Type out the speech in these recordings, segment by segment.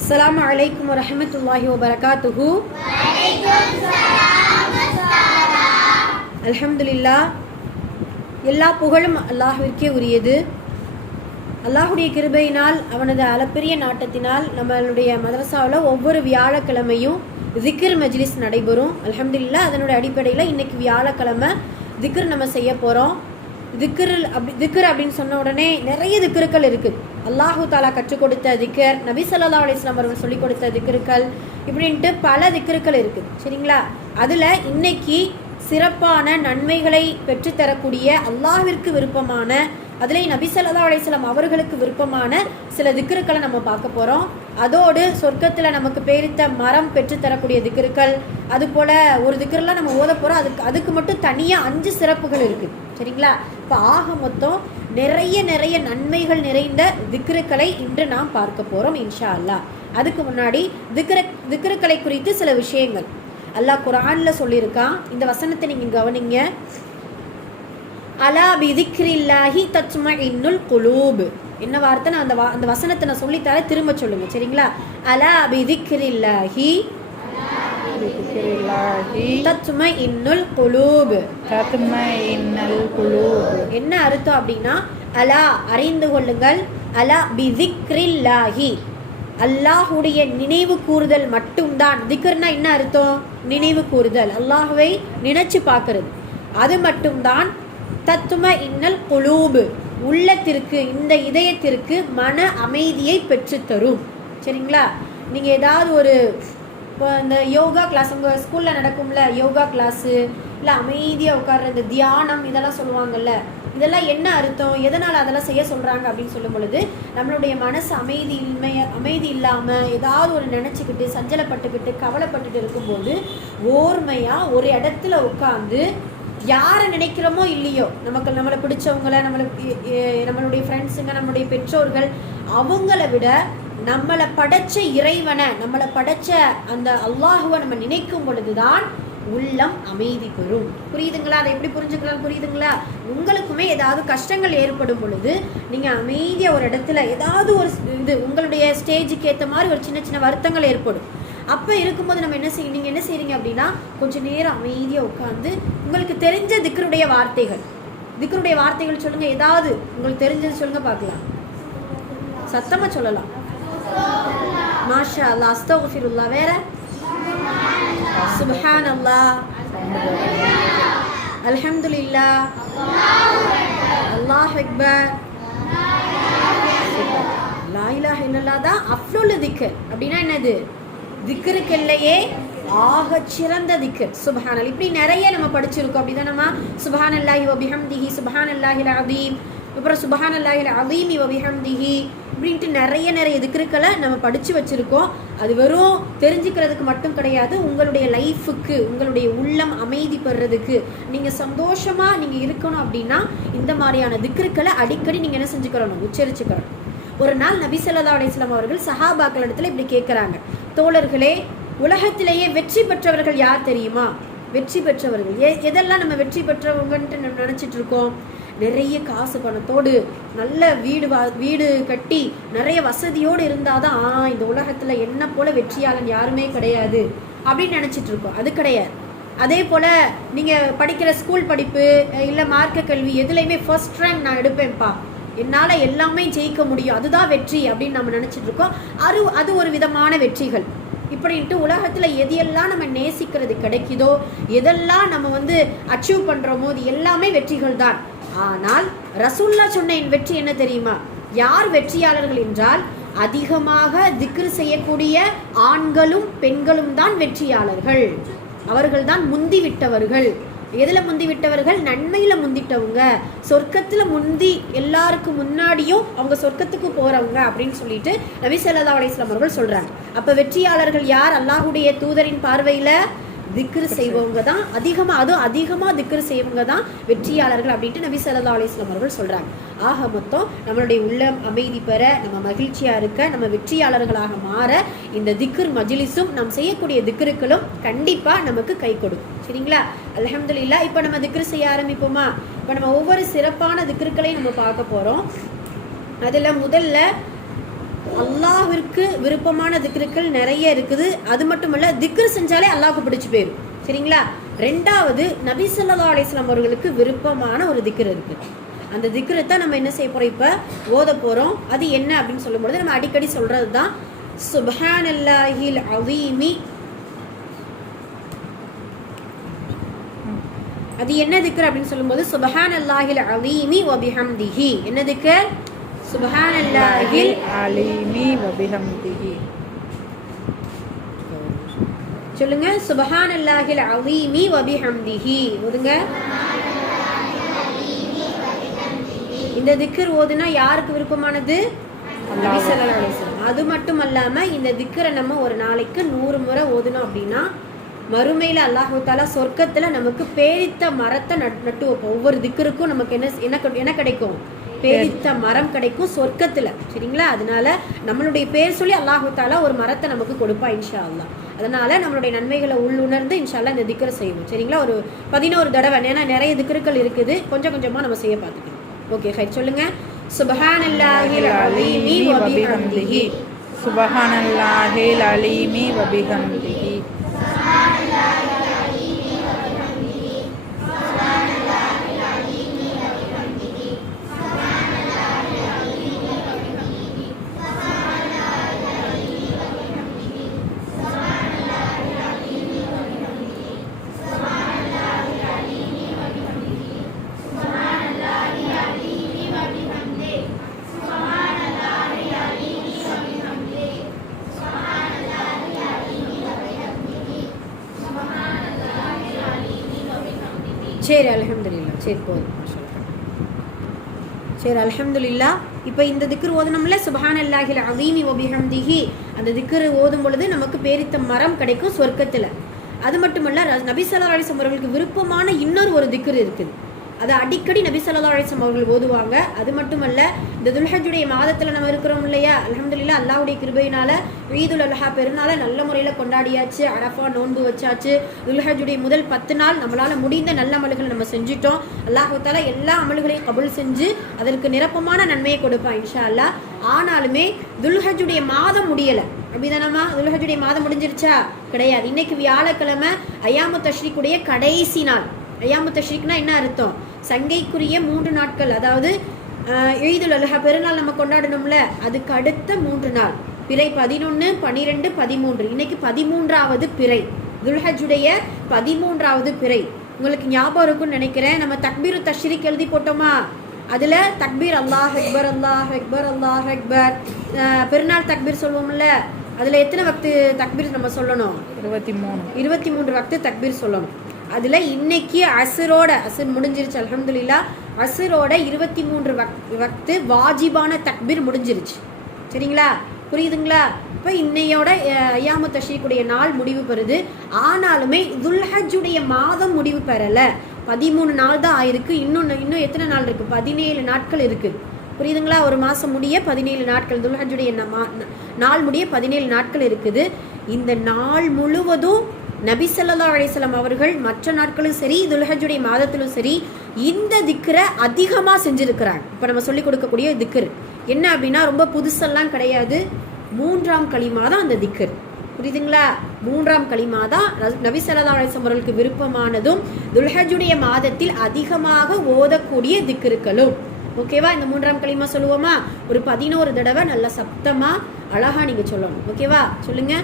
அஸ்ஸலாமு அலைக்கும் வரஹ்மத்துல்லாஹி வபரகாத்துஹு. அல்ஹம்துலில்லாஹ். எல்லா புகழும் அல்லாஹ்விற்கே உரியது. அல்லாஹுடைய கிருபையினால் அவனது அளப்பெரிய நாட்டத்தினால் நம்மளுடைய மதரசாவில் ஒவ்வொரு வியாழக்கிழமையும் திக்ர் மஜ்லிஸ் நடைபெறும். அல்ஹம்துலில்லாஹ். அதனுடைய அடிப்படையில் இன்றைக்கி வியாழக்கிழமை திக்ர் நம்ம செய்ய போகிறோம். திக்ர் அப்படின்னு சொன்ன உடனே நிறைய திக்ருக்கள் இருக்குது. அல்லாஹு தாலா கற்றுக் கொடுத்த திக்ர், நபி ஸல்லல்லாஹு அலைஹி வஸல்லம் அவர்கள் சொல்லிக் கொடுத்த திக்ருக்கள், இப்படின்ட்டு பல திக்ருக்கள் இருக்குது. சரிங்களா? அதில் இன்னைக்கு சிறப்பான நன்மைகளை பெற்றுத்தரக்கூடிய அல்லாஹ்விற்கு விருப்பமான, அதில் நபி ஸல்லல்லாஹு அலைஹி வஸல்லம் அவர்களுக்கு விருப்பமான சில திக்ருக்களை நம்ம பார்க்க போகிறோம். அதோடு சொர்க்கத்தில் நமக்கு பேரித்த மரம் பெற்றுத்தரக்கூடிய திக்ருக்கள், அதுபோல் ஒரு திக்ரெலாம் நம்ம ஓத போகிறோம். அதுக்கு மட்டும் தனியாக 5 சிறப்புகள் இருக்குது. சரிங்களா? இப்போ ஆக மொத்தம் நிறைய நன்மைகள் நிறைந்த திக்ருக்களை இன்று நாம் பார்க்க போகிறோம் இன்ஷா அல்லாஹ். அதுக்கு முன்னாடி திக்ருக்களை குறித்து சில விஷயங்கள் அல்லாஹ் குர்ஆனில் சொல்லியிருக்கான். இந்த வசனத்தை நீங்கள் கவனிங்க. அலா பிதிக்ரில்லாஹி தத்மஇன்னுல் குலூப். என்ன வார்த்தை? நான் அந்த வசனத்தை நான் சொல்லித்தர, திரும்ப சொல்லுங்க. சரிங்களா? அலா பிதிக்ரில்லாஹி தத்மஇன்னுல் குலூப். என்ன அர்த்தம் அப்படின்னா, அலா அறிந்து கொள்ளுங்கள், அலா பிதிக்ரில்லாஹி அல்லாஹுடைய நினைவு கூறுதல் மட்டும்தான். திக்ர்னா என்ன அர்த்தம்? நினைவு கூறுதல், அல்லாஹுவை நினைச்சு பார்க்கறது, அது மட்டும்தான். தத்மஇன்னுல் குலூப் உள்ளத்திற்கு, இந்த இதயத்திற்கு மன அமைதியை பெற்றுத்தரும். சரிங்களா? நீங்கள் ஏதாவது ஒரு இப்போ இந்த யோகா கிளாஸ் உங்கள் ஸ்கூலில் நடக்கும்ல, யோகா கிளாஸு, இல்லை அமைதியாக உட்கார்ற இந்த தியானம், இதெல்லாம் சொல்லுவாங்கல்ல, இதெல்லாம் என்ன அர்த்தம்? எதனால் அதெல்லாம் செய்ய சொல்கிறாங்க அப்படின்னு சொல்லும் பொழுது, நம்மளுடைய மனசு அமைதி இல்லாமல் ஏதாவது ஒரு நினச்சிக்கிட்டு சஞ்சலப்பட்டுக்கிட்டு கவலைப்பட்டுட்டு இருக்கும்போது ஓர்மையாக ஒரு இடத்துல உட்காந்து யாரை நினைக்கிறோமோ இல்லையோ, நம்மளை பிடிச்சவங்கள, நம்மளுடைய ஃப்ரெண்ட்ஸுங்க, நம்மளுடைய பெற்றோர்கள், அவங்கள விட நம்மளை படைச்ச இறைவனை, நம்மளை படைச்ச அந்த அல்லாஹுவை நம்ம நினைக்கும் பொழுதுதான் உள்ளம் அமைதி பெறும். புரியுதுங்களா? அதை எப்படி புரிஞ்சுக்கலாம்? புரியுதுங்களா? உங்களுக்குமே ஏதாவது கஷ்டங்கள் ஏற்படும் பொழுது நீங்கள் அமைதியாக ஒரு இடத்துல ஏதாவது ஒரு உங்களுடைய ஸ்டேஜுக்கு ஏற்ற மாதிரி ஒரு சின்ன வருத்தங்கள் ஏற்படும். அப்போ இருக்கும்போது நம்ம நீங்கள் என்ன செய்கிறீங்க அப்படின்னா, கொஞ்சம் நேரம் அமைதியாக உட்காந்து உங்களுக்கு தெரிஞ்ச திக்ருடைய வார்த்தைகள் சொல்லுங்கள். ஏதாவது உங்களுக்கு தெரிஞ்சது சொல்லுங்கள் பார்க்கலாம். சத்தமாக சொல்லலாம். மாஷா அல்லாஹ், அஸ்தக்ஃபிருல்லாஹ், வேற சுப்ஹானல்லாஹ், அல்ஹம்துலில்லாஹ், அல்லாஹ் அக்பர், லா இலாஹ இல்லல்லாஹ் தான் அஃலுல் திக்ர். அப்படின்னா என்னது? திக்ருக்கல்லையே ஆக சிறந்த திக்ர் சுப்ஹானல்லாஹ். இப்படி நிறைய நம்ம படிச்சிருக்கோம். அப்படிதான் நம்ம சுப்ஹானல்லாஹி வ பிஹம்திஹி, சுப்ஹானல்லாஹில் அஸீம், அப்புறம் சுப்ஹானல்லாஹில் அஸீமி வ பிஹம்திஹி, இப்படின்ட்டு நிறைய திக்ருக்களை நம்ம படித்து வச்சுருக்கோம். அது வெறும் தெரிஞ்சுக்கிறதுக்கு மட்டும் கிடையாது, உங்களுடைய லைஃபுக்கு, உங்களுடைய உள்ளம் அமைதி பெறுறதுக்கு, நீங்கள் சந்தோஷமாக நீங்கள் இருக்கணும் அப்படின்னா இந்த மாதிரியான திக்ருக்களை அடிக்கடி நீங்கள் என்ன செஞ்சுக்கிறணும்? உச்சரிச்சுக்கிறோம். ஒரு நாள் நபி ஸல்லல்லாஹு அலைஹி வஸல்லம் அவர்கள் சஹாபாக்கள் இடத்துல இப்படி கேட்குறாங்க, தோழர்களே, உலகத்திலேயே வெற்றி பெற்றவர்கள் யார் தெரியுமா? வெற்றி பெற்றவர்கள் எதெல்லாம் நம்ம வெற்றி பெற்றவங்கன்ட்டு நம்ம நினச்சிட்டு இருக்கோம்? நிறைய காசு பணத்தோடு நல்ல வீடு கட்டி நிறைய வசதியோடு இருந்தால் தான் இந்த உலகத்தில் என்ன போல் வெற்றியாளன் யாருமே கிடையாது அப்படின்னு நினச்சிட்டு இருக்கோம். அது கிடையாது. அதே போல் நீங்கள் படிக்கிற ஸ்கூல் படிப்பு இல்லை மார்க்க கல்வி எதுலையுமே ஃபர்ஸ்ட் ரேங்க் நான் எடுப்பேன்ப்பா, என்னால் எல்லாமே ஜெயிக்க முடியும், அதுதான் வெற்றி அப்படின்னு நம்ம நினச்சிட்டு இருக்கோம். அது ஒரு விதமான வெற்றிகள். இப்படின்ட்டு உலகத்தில் எதையெல்லாம் நம்ம நேசிக்கிறது கிடைக்குதோ, எதெல்லாம் நம்ம அச்சீவ் பண்ணுறோமோ, அது எல்லாமே வெற்றிகள் தான். ஆனால் ரசூல்லா சொன்ன வெற்றி என்ன தெரியுமா? யார் வெற்றியாளர்கள் என்றால், அதிகமாக திக்ர் செய்யக்கூடிய ஆண்களும் பெண்களும் தான் வெற்றியாளர்கள். அவர்கள் தான் முந்திவிட்டவர்கள். எதில் முந்திவிட்டவர்கள்? நன்மையில் முந்திட்டவங்க, சொர்க்கத்தில் முந்தி, எல்லாருக்கும் முன்னாடியும் அவங்க சொர்க்கத்துக்கு போகிறவங்க அப்படின்னு சொல்லிட்டு நபி ஸல்லல்லாஹு அலைஹி வஸல்லம் அவர்கள் சொல்கிறாங்க. அப்போ வெற்றியாளர்கள் யார்? அல்லாஹுடைய தூதரின் பார்வையில் திக்ர் செய்வவங்க தான் அதிகமாக திக்ர் செய்வங்க தான் வெற்றியாளர்கள் அப்படின்ட்டு நபி ஸல்லல்லாஹு அலைஹி வஸல்லம் அவர்கள் சொல்கிறாங்க. ஆக மொத்தம் நம்மளுடைய உள்ளம் அமைதி பெற, நம்ம மகிழ்ச்சியாக இருக்க, நம்ம வெற்றியாளர்களாக மாற இந்த திக்ர் மஜ்லிஸும் நாம் செய்யக்கூடிய திக்ருக்களும் கண்டிப்பாக நமக்கு கை கொடுக்கும். சரிங்களா? அல்ஹம்துலில்லாஹ். இப்போ நம்ம திக்ர் செய்ய ஆரம்பிப்போமா? இப்போ நம்ம ஒவ்வொரு சிறப்பான திக்ருக்களையும் நம்ம பார்க்க போகிறோம். அதில் முதல்ல அல்லாஹ்விற்கு விருப்பமான திக்ருக்கள் நிறைய இருக்குது. அது மட்டும் இல்ல, திக்ரு செஞ்சாலே அல்லாஹ்வுக்கு பிடிச்சு போயிடும். சரிங்களா? ரெண்டாவது, நபி ஸல்லல்லாஹு அலைஹி வஸல்லம் அவர்களுக்கு விருப்பமான ஒரு திக்ர் இருக்கு. அந்த திக்ரை தான் நம்ம என்ன செய்ய போறோம், இப்ப ஓத போறோம். அது என்ன அப்படின்னு சொல்லும்போது நம்ம அடிக்கடி சொல்றது தான் சுப்ஹானல்லாஹில் அஸீமி. அது என்ன திக்ர் அப்படின்னு சொல்லும்போது சுப்ஹானல்லாஹில் அஸீமி வ பிஹம்திஹி. என்ன திக்ர்? சுப்ஹானல்லாஹில் அலீமி வ பிஹம்திஹி. சொல்லுங்க, சுப்ஹானல்லாஹில் அஸீமி வ பிஹம்திஹி. ஓதுங்க. இந்த திக்ர் ஓதுனா யாருக்கு விருப்பமானது? நபி ஸல்லல்லாஹு அலைஹி வஸல்லம். அது மட்டும் அல்லாம இந்த திக்ரை நம்ம ஒரு நாளைக்கு 100 முறை ஓதுனோம் அப்படின்னா மறுமையில அல்லாஹ் தஆலா சொர்க்கத்துல நமக்கு பேரித்த மரத்தை நட்டு வைப்போம். ஒவ்வொரு திக்ருக்கும் நமக்கு என்ன கிடைக்கும்? பேரித்த மரம் கிடைக்கும் சொர்க்கத்துல. சரிங்களா? அதனால நம்மளுடைய பேர் சொல்லி அல்லாஹ் தஆலா ஒரு மரத்தை நமக்கு கொடுப்பா இன்ஷா அல்லாஹ். அதனால நம்மளுடைய நன்மைகளை உள்ளுணர்ந்து இன்ஷா அல்லாஹ் இந்த திக்ரை செய்வோம். சரிங்களா? ஒரு 11 தடவை. ஏன்னா நிறைய திக்ருக்கள் இருக்குது, கொஞ்சம் கொஞ்சமா நம்ம செய்ய பார்த்துக்கணும். ஓகே, ஹை சொல்லுங்க. சுப்ஹானல்லாஹில் அலீமி வ பிஹம்திஹி. சுப்ஹானல்லாஹில் அலீமி வ பிஹம்திஹி. சரி, அல்ஹம்துலில்லாஹ். சரி, போதும். சரி, அல்ஹம்துலில்லாஹ். இப்போ இந்த திக்ர் ஓதணும்ல, சுப்ஹானல்லாஹில் அஸீமி வ பிஹம்திஹி. அந்த திக்ர் ஓதும் பொழுது நமக்கு பேரித்த மரம் கிடைக்கும் சொர்க்கத்துல. அது மட்டுமல்ல, நபி ஸல்லல்லாஹு அலைஹி வஸல்லம் அவர்களுக்கு விருப்பமான இன்னொரு ஒரு திக்ர் இருக்குது. அதை அடிக்கடி நபி ஸல்லல்லாஹு அலைஹி வஸல்லம் அவர்கள் ஓதுவாங்க. அது மட்டுமல்ல, இந்த துல்ஹஜ்ஜுடைய மாதத்துல நம்ம இருக்கிறோம் இல்லையா, அல்ஹம்துலில்லாஹ் அல்லாஹ்வுடைய கிருபையினால ஈதுல் அல்ஹா பெருநாளை நல்ல முறையில் கொண்டாடியாச்சு. அரஃபா நோன்பு வச்சாச்சு. துல்ஹஜ்ஜுடைய முதல் 10 நாள் நம்மளால முடிந்த நல்ல அமல்களை நம்ம செஞ்சுட்டோம். அல்லாஹ் தஆலா எல்லா அமல்களையும் கபூல் செஞ்சு அதற்கு நிரப்பமான நன்மையை கொடுப்பான் இன்ஷா அல்லாஹ். ஆனாலுமே துல்ஹஜ்ஜுடைய மாதம் முடியலை. அப்படிதானம்மா? துல்ஹஜ்ஜுடைய மாதம் முடிஞ்சிருச்சா? கிடையாது. இன்னைக்கு வியாழக்கிழமை அய்யாமு தஷ்ரீக்குடைய கடைசி நாள். அய்யாமு தஷ்ரீக்னா என்ன அர்த்தம்? சங்கைக்குரிய 3 நாட்கள். அதாவது ஈதுல் அல்ஹா பெருநாள் நம்ம கொண்டாடணும்ல, அதுக்கு அடுத்த 3 நாள் பிறை 11, 12, 13. இன்னைக்கு 13வது பிறை, துல்ஹஜ்ஜுடைய 13வது பிறை. உங்களுக்கு ஞாபகம் இருக்கும்னு நினைக்கிறேன். நம்ம தக்பீரு தஷ்ரீக் எழுதி போட்டோமா? அதுல தக்பீர் அல்லாஹ் அக்பர் அல்லாஹ் அக்பர் அல்லாஹ் அக்பர், பெருநாள் தக்பீர் சொல்லுவோம்ல, அதுல எத்தனை வக்து தக்பீர் நம்ம சொல்லணும்? 23 வக்து தக்பீர் சொல்லணும். அதுல இன்னைக்கு அஸ்ரோட முடிஞ்சிருச்சு அல்ஹம்துலில்லாஹ். அஸ்ரோட 23 வக்து வாஜிபான தக்பீர் முடிஞ்சிருச்சு. சரிங்களா? புரியுதுங்களா? இப்போ இன்னையோட அய்யாமு தஷ்ரீக்குடைய நாள் முடிவு பெறுது. ஆனாலுமே துல்ஹஜ்ஜுடைய மாதம் முடிவு பெறலை. 13 நாள் தான் ஆயிருக்கு. இன்னும் எத்தனை நாள் இருக்கு? 17 நாட்கள் இருக்கு. புரியுதுங்களா? ஒரு மாதம் முடிய 17 நாட்கள், துல்ஹஜ்ஜுடைய நாள் முடிய 17 நாட்கள் இருக்குது. இந்த நாள் முழுவதும் நபி ஸல்லல்லாஹு அலைஹி வஸல்லம் அவர்கள் மற்ற நாட்களும் சரி, துல்ஹஜ்ஜுடைய மாதத்திலும் சரி, இந்த திக்ரை அதிகமாக செஞ்சுருக்கிறாங்க. இப்போ நம்ம சொல்லிக் கொடுக்கக்கூடிய திக்ர் என்ன அப்படின்னா ரொம்ப புதுசெல்லாம் கிடையாது. 3ஆம் கலிமா தான் அந்த திக்ர். புரியுதுங்களா? 3ஆம் கலிமா தான் நபி ஸல்லல்லாஹு அலைஹி வஸல்லம் அவர்களுக்கு விருப்பமானதும் துல்ஹஜ்ஜுடைய மாதத்தில் அதிகமாக ஓதக்கூடிய திக்ருக்களும். ஓகேவா? இந்த 3ஆம் கலிமா சொல்லுவோமா? ஒரு 11 தடவை நல்ல சப்தமா அழகா நீங்க சொல்லணும். ஓகேவா? சொல்லுங்க.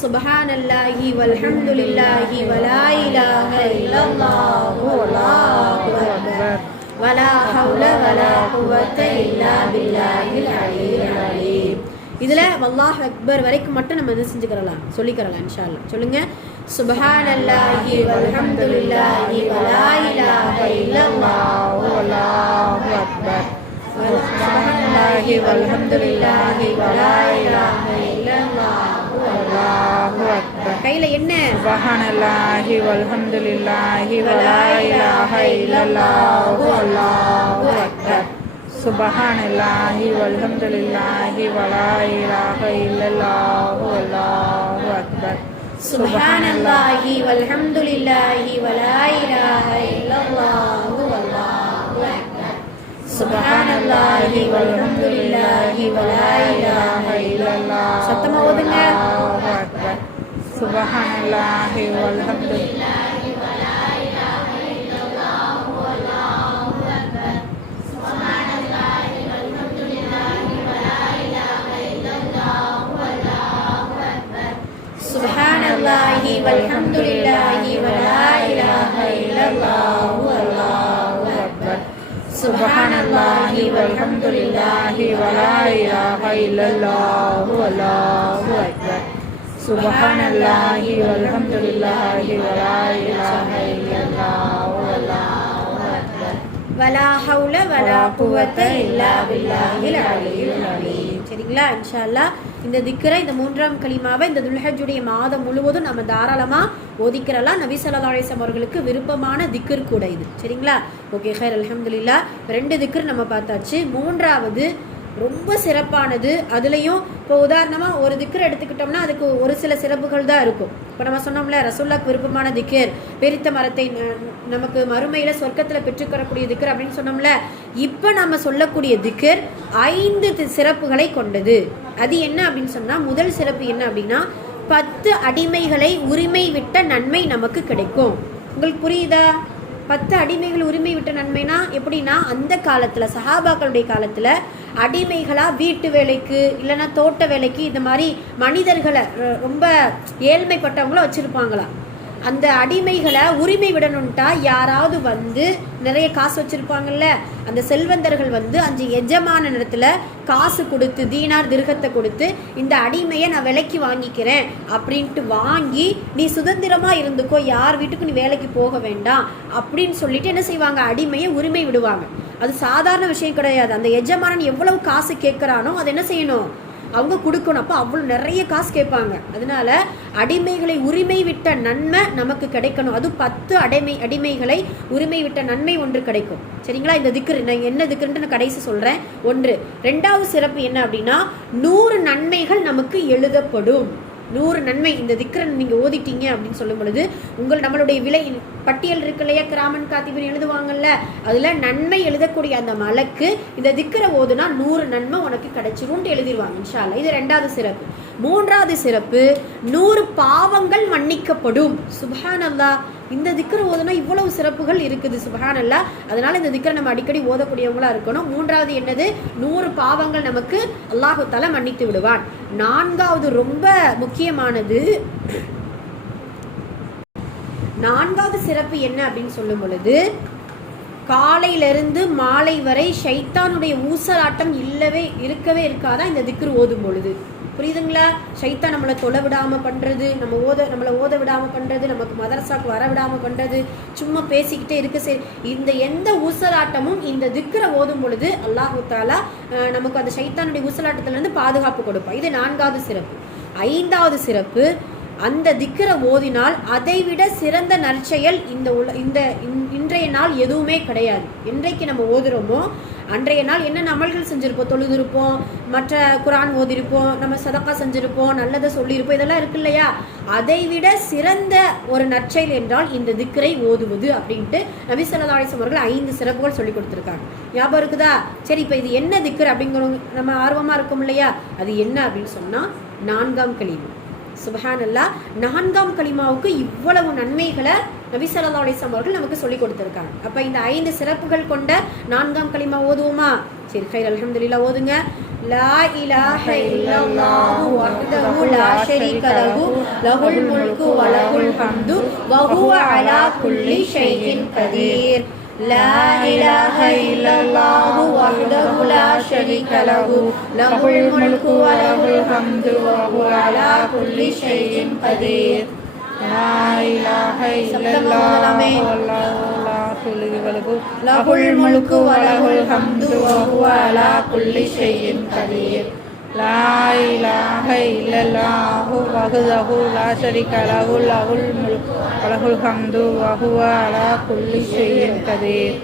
சுப்ஹானல்லாஹி வல்ஹம்துலில்லாஹி வலா இலாஹ இல்லல்லாஹு வல்லாஹு அக்பர் வலா ஹவ்ல வலா குவத்த இல்லா பில்லாஹில் அலியில் அலீம். இதுல வல்லாஹ் அக்பர் வரைக்கும் மட்டும் நம்ம என்ன செஞ்சுக்கிறலாம், சொல்லிக்கிறலாம் இன்ஷா அல்லாஹ். சொல்லுங்க. சுப்ஹானல்லாஹி வல்ஹம்துலில்லாஹி வலா இலாஹ இல்லல்லாஹு வல்லாஹு அக்பர் சுப்ஹானல்லாஹி வல்ஹம்துலில்லாஹி வலா இலாஹ இல்லல்லாஹு வல்லாஹு அக்பர். கையில என்ன? சுப்ஹானல்லாஹி வல்ஹம்துலில்லாஹி வலா இலாஹ இல்லல்லாஹு வல்லாஹு அக்பர். சுப்ஹானல்லாஹி வல்ஹம்துலில்லாஹி வலா இலாஹ இல்லல்லாஹு வல்லாஹு அக்பர். சுப்ஹானல்லாஹி வல்ஹம்துலில்லாஹி வலா இலாஹ இல்லல்லாஹு வல்லாஹு அக்பர். சுப்ஹானல்லாஹி வல்ஹம்துலில்லாஹி வலா இலாஹ இல்லல்லாஹ். சத்தமா ஓதுங்க. அல்லாஹு அக்பர். சுப்ஹானல்லாஹி வல்ஹம்துலில்லாஹி வலா இலாஹ இல்லல்லாஹு அல்லாஹு அக்பர். சுப்ஹானல்லாஹி வல்ஹம்துலில்லாஹி வலா இலாஹ இல்லல்லாஹு அல்லாஹு அக்பர். சுப்ஹானல்லாஹி வல்ஹம்துலில்லாஹி வலா இலாஹ இல்லல்லாஹு அல்லாஹு அக்பர். சுப்ஹானல்லாஹி வல்ஹம்துலில்லாஹி வலா இலாஹ இல்லல்லாஹு அல்லாஹு அக்பர். சுப்ஹானல்லாஹி வல்ஹம்துலில்லாஹி வலா இலாஹ இல்லல்லாஹு அல்லாஹு அக்பர். வலா ஹவுல வலா குவத்த இல்லா பில்லாஹில் அலியுல் அலீம். சரிங்களா? இன்ஷா அல்லாஹ் இந்த திக்ரை, இந்த 3ஆம் கலிமாவை இந்த துல்ஹஜ்ஜுடைய மாதம் முழுவதும் நம்ம தாராளமாக ஓதிக்கிறலாம். நபி ஸல்லல்லாஹு அலைஹி வஸல்லம் அவர்களுக்கு விருப்பமான திக்ர் கூட இது. சரிங்களா? ஓகே, ஹைர், அல்ஹம்துலில்லாஹ். 2 திக்ர் நம்ம பார்த்தாச்சு. 3ஆவது ரொம்ப சிறப்பானது. அதுலேயும் இப்போ உதாரணமாக ஒரு திக்ர் எடுத்துக்கிட்டோம்னா அதுக்கு ஒரு சில சிறப்புகள் தான் இருக்கும். இப்போ நம்ம சொன்னோம்ல, ரசூலுல்லாஹ்க்கு விருப்பமான திக்ர், பெரித்த மரத்தை நமக்கு மறுமையில் சொர்க்கத்தில் பெற்றுக்கொள்ளக்கூடிய திக்ர் அப்படின்னு சொன்னோம்ல. இப்போ நம்ம சொல்லக்கூடிய திக்ர் 5 சிறப்புகளை கொண்டது. அது என்ன அப்படின்னு சொன்னால், முதல் சிறப்பு என்ன அப்படின்னா, 10 அடிமைகளை உரிமை விட்ட நன்மை நமக்கு கிடைக்கும். உங்களுக்கு புரியுதா? 10 அடிமைகள் உரிமை விட்ட நன்மைனா எப்படின்னா, அந்த காலத்தில் சஹாபாக்களுடைய காலத்தில் அடிமைகளாக வீட்டு வேலைக்கு இல்லைன்னா தோட்ட வேலைக்கு இந்த மாதிரி மனிதர்களை ரொம்ப ஏழ்மைப்பட்டவங்கள வச்சுருப்பாங்களாம். அந்த அடிமைகளை உரிமை விடணுன்ட்டா யாராவது வந்து நிறைய காசு வச்சுருப்பாங்கல்ல, அந்த செல்வந்தர்கள் வந்து அந்த எஜமான இடத்துல காசு கொடுத்து, தீனார் திர்ஹத்தை கொடுத்து, இந்த அடிமையை நான் விலைக்கு வாங்கிக்கிறேன் அப்படின்ட்டு வாங்கி, நீ சுதந்திரமாக இருந்துக்கோ, யார் வீட்டுக்கு நீ வேலைக்கு போக வேண்டாம் அப்படின்னு சொல்லிட்டு என்ன செய்வாங்க, அடிமையை உரிமை விடுவாங்க. அது சாதாரண விஷயம் கிடையாது. அந்த எஜமானன் எவ்வளவு காசு கேட்குறானோ அதை என்ன செய்யணும், அவங்க கொடுக்கணும். அப்போ அவ்வளோ நிறைய காசு கேட்பாங்க. அதனால அடிமைகளை உரிமை விட்ட நன்மை நமக்கு கிடைக்கணும். அது 10 அடிமைகளை உரிமை விட்ட நன்மை ஒன்று கிடைக்கும். சரிங்களா? இந்த திக்ரு நான் என்ன திக்ருன்ட்டு நான் கடைசி சொல்கிறேன். 1. 2வது சிறப்பு என்ன அப்படின்னா, 100 நன்மைகள் நமக்கு எழுதப்படும். 100 நன்மை. இந்த திக்ரன் நீங்கள் ஓதிட்டீங்க அப்படின்னு சொல்லும் பொழுது நம்மளுடைய விலை பட்டியல் இருக்கு இல்லையா, கிராமன் காத்திபின் எழுதுவாங்கல்ல, அதில் நன்மை எழுதக்கூடிய அந்த மலக்கு இந்த திக்ரை ஓதுனா 100 நன்மை உனக்கு கிடைச்சிரும்னு எழுதிடுவாங்க இன்ஷா அல்லாஹ். இது 2வது சிறப்பு. 3வது சிறப்பு, 100 பாவங்கள் மன்னிக்கப்படும். சுப்ஹானல்லாஹ். இந்த திக்ரை ஓதுனா இவ்வளவு சிறப்புகள் இருக்குது. சுப்ஹானல்லாஹ். அதனால இந்த திக்ரை நம்ம அடிக்கடி ஓதக்கூடியவங்களா இருக்கணும். 3வது என்னது, 100 பாவங்கள் நமக்கு அல்லாஹு தஆலா மன்னித்து விடுவான். 4வது ரொம்ப முக்கியமானது, 4வது சிறப்பு என்ன அப்படின்னு சொல்லும் பொழுது, காலையிலிருந்து மாலை வரை ஷைத்தானுடைய ஊசலாட்டம் இருக்கவே இருக்காதான் இந்த திக்ரு ஓதும் பொழுது. புரியுதுங்களா? ஷைத்தான் நம்மளை தொலை விடாமல் பண்ணுறது, நம்மளை ஓத விடாமல் பண்ணுறது, நமக்கு மதரசாக்கு வர விடாமல் பண்ணுறது, சும்மா பேசிக்கிட்டே இருக்க சரி, இந்த எந்த ஊசலாட்டமும் இந்த திக்ரை ஓதும் பொழுது அல்லாஹு தஆலா நமக்கு அந்த ஷைத்தானுடைய ஊசலாட்டத்திலேருந்து பாதுகாப்பு கொடுப்பான். இது 4வது சிறப்பு. 5வது சிறப்பு, அந்த திக்ரை ஓதினால் அதைவிட சிறந்த நற்செயல் இன்றைய நாள் எதுவுமே கிடையாது. என்றைக்கு நம்ம ஓதுறோமோ அன்றைய நாள் என்ன அமல்கள் செஞ்சுருப்போம், தொழுதிருப்போம், மற்ற குர்ஆன் ஓதிருப்போம், நம்ம சதக்கா செஞ்சுருப்போம், நல்லதை சொல்லியிருப்போம், இதெல்லாம் இருக்கு இல்லையா, அதைவிட சிறந்த ஒரு நற்செயல் என்றால் இந்த திக்ரை ஓதுவது அப்படின்ட்டு நபி ஸல்லல்லாஹு அலைஹி வஸல்லம் அவர்கள் 5 சிறப்புகள் சொல்லி கொடுத்துருக்காங்க. ஞாபகம் இருக்குதா? சரி, இப்போ இது என்ன திக்ர் அப்படிங்கிறவங்க நம்ம ஆர்வமாக இருக்கும் இல்லையா, அது என்ன அப்படின்னு சொன்னால் 4ஆம் கலிமா. சுப்ஹானல்லாஹ். 4ஆம் கலிமாவுக்கு இவ்வளவு நன்மைகளை நபி ஸல்லல்லாஹு அலைஹி வஸல்லம் அவர்கள் நமக்கு சொல்லி கொடுத்துருக்காங்க. அப்போ இந்த 5 சிறப்புகள் கொண்ட 4ஆம் கலிமா ஓதுவோமா? சரி, ஹைர், அல்ஹம்துலில்லாஹ் ஓதுங்க. லா இலாஹ இல்லல்லாஹு வஹ்தஹு லா ஷரீக லஹு லஹுல் முல்கு வ லஹுல் ஹம்து வ ஹுவ அலா குல்லி ஷைஇன் கதீர். லா இலாஹ இல்லல்லாஹு வஹ்தஹு லா ஷரீக லஹு லஹுல் முல்கு வ லஹுல் ஹம்து வ ஹுவ அலா குல்லி ஷைஇன் கதீர். லா இலாஹ இல்லல்லாஹு லஹுல் முல்கு வ லஹுல் ஹம்து வ ஹுவ அலா குல்லி ஷைஇன் கதீர். லா இலாஹ இல்லல்லாஹு வஹ்தஹு லா ஷரீக லஹு லஹுல் முல்கு வ லஹுல் ஹம்து வ ஹுவ அலா குல்லி ஷைஇன் கதீர்.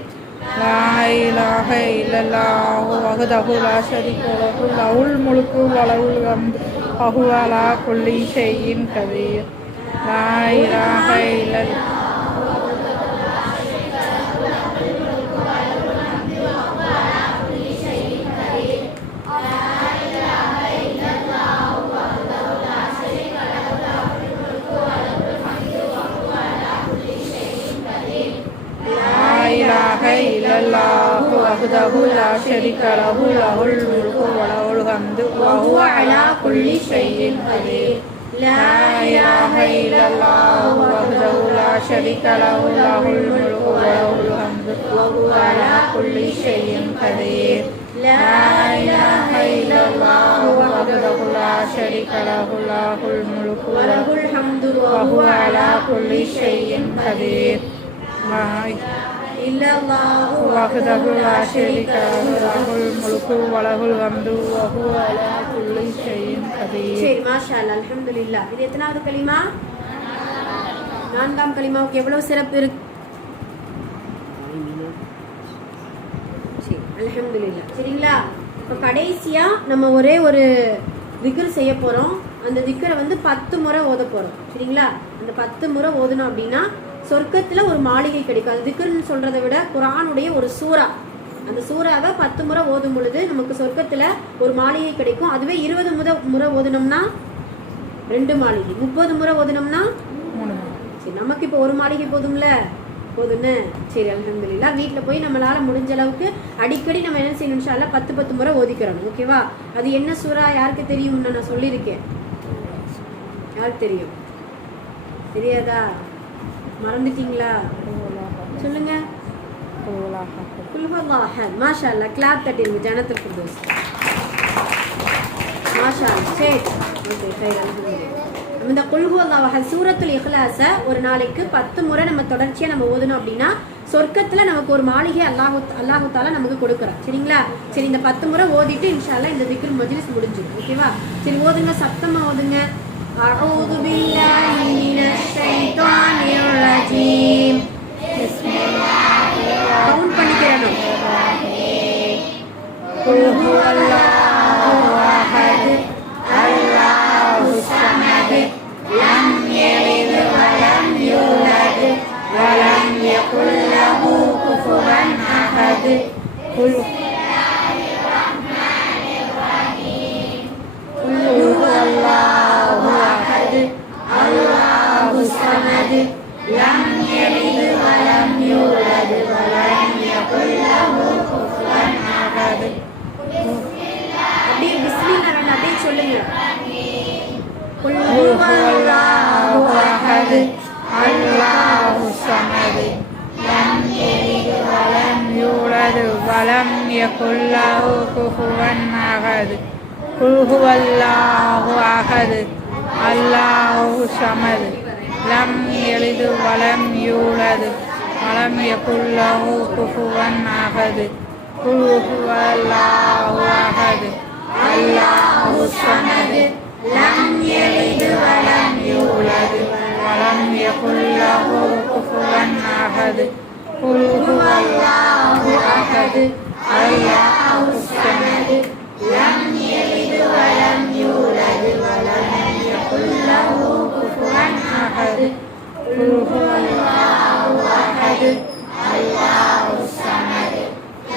லா இலாஹ இல்லல்லாஹு வஹ்தஹு லா ஷரீக லஹு லஹுல் முல்கு வ லஹுல் ஹம்து வ ஹுவ அலா குல்லி ஷைஇன் கதீர். லா இலாஹ இல்லல்லாஹு وحده لا شريك له له الملك وله الحمد وهو على كل شيء قدير لا إله إلا الله وحده لا شريك له له الملك وله الحمد وهو على كل شيء قدير لا إله إلا الله وحده لا شريك له له الملك وله الحمد وهو على كل شيء قدير إلا الله وحده لا شريك له له الملك وله الحمد وهو على كل شيء قدير. சரி மாஷா அல்லாஹ் அல்ஹம்துலில்லாஹ். இது எத்தனாவது கலிமா? நான்காம் கலிமாவுக்கு எவ்வளவு சிறப்பு இருக்கு? சரி அல்ஹம்துலில்லாஹ். சரிங்களா? இப்போ கடைசியா நம்ம ஒரே ஒரு திக்ர் செய்ய போறோம். அந்த திக்ரை 10 முறை ஓத போறோம். சரிங்களா? அந்த 10 முறை ஓதணும் அப்படின்னா சொர்க்கத்துல ஒரு மாளிகை கிடைக்கும். அது திக்ர்னு சொல்றதை விட குர்ஆனுடைய ஒரு சூரா. அந்த சூறாவை 10 முறை ஓதும் பொழுது நமக்கு சொர்க்கத்துல ஒரு மாளிகை கிடைக்கும். அதுவே 20 முறை ஓதுனோம்னா 2 மாளிகை, 30 முறை ஓதுனோம்னா 3. சரி, நமக்கு இப்போ ஒரு மாளிகை போதும்ல? போதுன்னு. சரி அல்ஹம்துலில்லாஹ். வீட்டில் போய் நம்மளால முடிஞ்ச அளவுக்கு அடிக்கடி நம்ம என்ன செய்யணும், இன்ஷா அல்லாஹ் 10 முறை ஓதிக்கிறோம். ஓகேவா? அது என்ன சூறா யாருக்கு தெரியும்னு நான் சொல்லியிருக்கேன். யாருக்கு தெரியும்? தெரியாதா? மறந்துட்டீங்களா? சொல்லுங்க. குல் ஹுவல்லாஹு அஹத். மாஷா அல்லாஹ். கிளாப் தட்டிருங்க ஜன்னத்துல் ஃபிர்தௌஸ். மாஷா அல்லாஹ். சரி ஓகே சரி அல்ஹம்துலில்லாஹ். நம்ம இந்த குல் ஹுவல்லாஹு அஹத் சூரத்துல் இக்லாஸை ஒரு நாளைக்கு 10 முறை நம்ம தொடர்ச்சியா நம்ம ஓதணும் அப்படின்னா சொர்க்கத்துல நமக்கு ஒரு மாளிகை அல்லாஹு தஆலா நமக்கு கொடுக்குறான். சரிங்களா? சரி, இந்த 10 முறை ஓதிட்டு இன்ஷா அல்லாஹ் இந்த திக்ர் மஜ்லிஸ் முடிஞ்சிடும். ஓகேவா? சரி ஓதுங்க, சத்தமா ஓதுங்க. أعوذ بالله من الشيطان الرجيم بسم الله الرحمن الرحيم قل هو الله أحد الله الصمد لم يلد ولم يولد ولم يكن له كفوا أحد قل هو الله أحد الله الصمد لم يلد ولم يولد ولم يكن له كفوا أحد. அப்படியே பிஸ்மில்லாஹ் அப்படியே சொல்லுங்க. قل هو الله أحد الله الصمد لم يلد ولم يولد ولم يكن له كفوا أحد. قل هو الله أحد الله الصمد لم يلد ولم يولد ولم يكن له كفوا أحد. قل هو الله أحد الله الصمد لم يلد ولم يولد ولم يكن له كفوا أحد. قل هو الله أحد الله الصمد لم يلد ولم يولد ولم يكن له كفوا أحد. قل هو الله أحد الله الصمد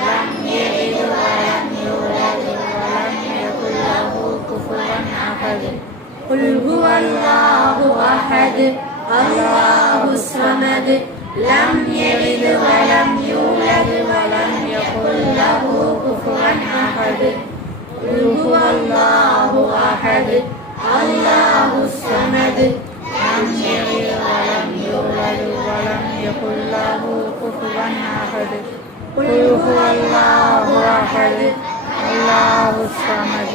لم يلد ولم يولد ولم يكن له كفوا أحد. قل هو الله أحد الله الصمد لم يلد ولم يولد ولم يكن له كفوا أحد. قل هو الله أحد الله الصمد لم يلد ولم يولد ولم يكن له كفوا أحد. قل هو الله أحد الله الصمد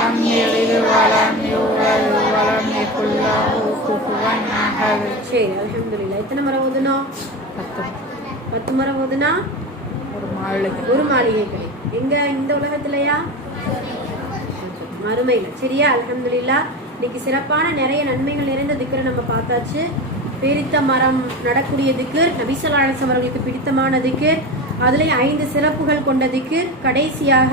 لم يلد ولم يولد ولم يكن له كفوا أحد. சரி அல்ஹம்துலில்லாஹ். எத்தனை முறை ஓதுனோம்? 10 முறை ஓதுனா ஒரு மாளிகை கிடைக்கும். எங்க? இந்த உலகத்திலயா? மறுமையில. சரியா? அல்ஹம்துலில்லாஹ். இன்னைக்கு சிறப்பான நிறைய நன்மைகள் நிறைந்த திக்ரை நம்ம பார்த்தாச்சு. பேரித்த மரம் நடக்கூடிய திக்ர், நபி ஸல்லல்லாஹு அலைஹி வஸல்லம் அவர்களுக்கு பிடித்தமான திக்ர், அதுலேயும் 5 சிறப்புகள் கொண்ட திக்ர், கடைசியாக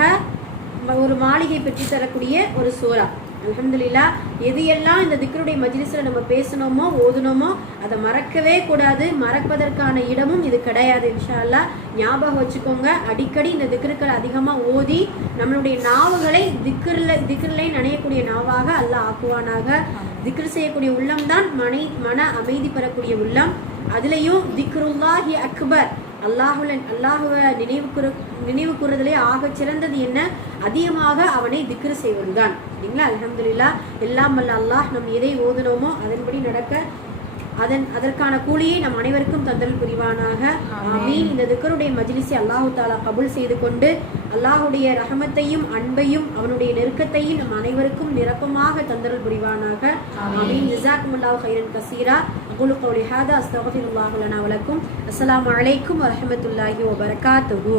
ஒரு மாளிகை பெற்று தரக்கூடிய ஒரு சூரா. அல்ஹம்துலில்லாஹ். எது எல்லாம் இந்த திக்ருடைய மஜ்லிஸ்ல நம்ம பேசணுமோ ஓதுனோமோ அதை மறக்கவே கூடாது. மறப்பதற்கான இடமும் இது கிடையாது. இன்ஷா அல்லாஹ் ஞாபகம் வச்சுக்கோங்க. அடிக்கடி இந்த திக்ருக்கள் அதிகமாக ஓதி நம்மளுடைய நாவுகளை திக்ரிலே நனையக்கூடிய நாவாக அல்லாஹ் ஆக்குவானாக. திக்ர் செய்யக்கூடிய உள்ளம் தான் மன அமைதி பெறக்கூடிய உள்ளம். அதுலேயும் திக்ருல்லாஹி அக்பர் அல்லாஹுவை நினைவு கூறுதலே ஆக சிறந்தது என்ன? அதிகமாக அவனை திக்ரு செய்வதுதான். சரிங்களா? அல்ஹம்துலில்லாஹ். எல்லாம் வல்ல அல்லாஹ் நம் எதை ஓதுனோமோ அதன்படி நடக்க அதற்கான கூலியை நம் அனைவருக்கும் தந்தல் புரிவானாக. ஆமீன். இந்த திக்ருடைய மஜ்லிஸை அல்லாஹு தாலா கபூல் செய்து கொண்டு அல்லாஹுடைய ரஹமத்தையும் அன்பையும் அவனுடைய நெருக்கத்தையும் நம் அனைவருக்கும் நிரப்பமாக தந்தல் புரிவானாக. ஆமீன். ஜஸாக்குமுல்லாஹு கைரன் கஸீரா. அகூலு கௌலி ஹாதா அஸ்தக்ஃபிருல்லாஹு லனா வ லக்கும். அஸ்ஸலாமு அலைக்கும் வ ரஹ்மத்துல்லாஹி வ பரகாத்துஹு.